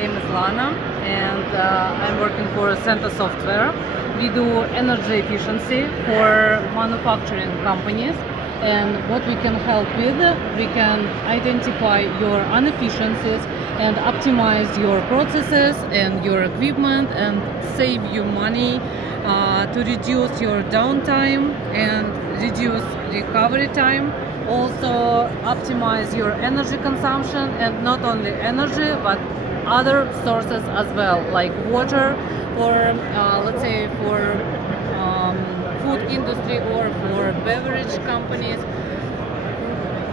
name is Lana, and I'm working for CENTO software. We do energy efficiency for manufacturing companies, and what we can help with, we can identify your inefficiencies and optimize your processes and your equipment and save you money to reduce your downtime and reduce recovery time. Also optimize your energy consumption, and not only energy but other sources as well, like water, or let's say for food industry or for beverage companies.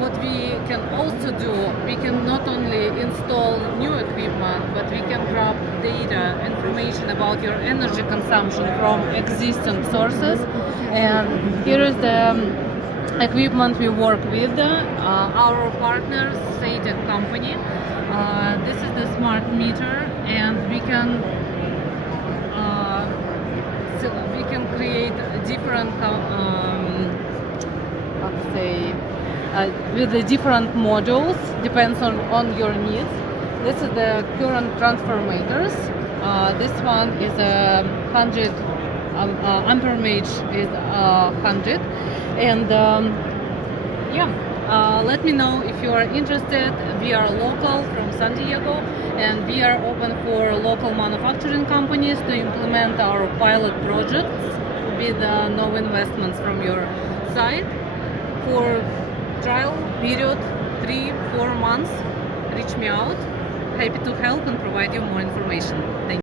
What we can also do, we can not only install new equipment, but we can grab data, information about your energy consumption from existing sources. And here is the equipment we work with. Our partner, CENTO company. This is the smart meter, and we can create different with the different modules, depends on your needs. This is the current transformators. This one is a 100 amperage is 100, and let me know if you are interested. We are local from San Diego, and we are open for local manufacturing companies to implement our pilot projects with no investments from your side. For trial period 3-4 months, reach me out. Happy to help and provide you more information. Thank you.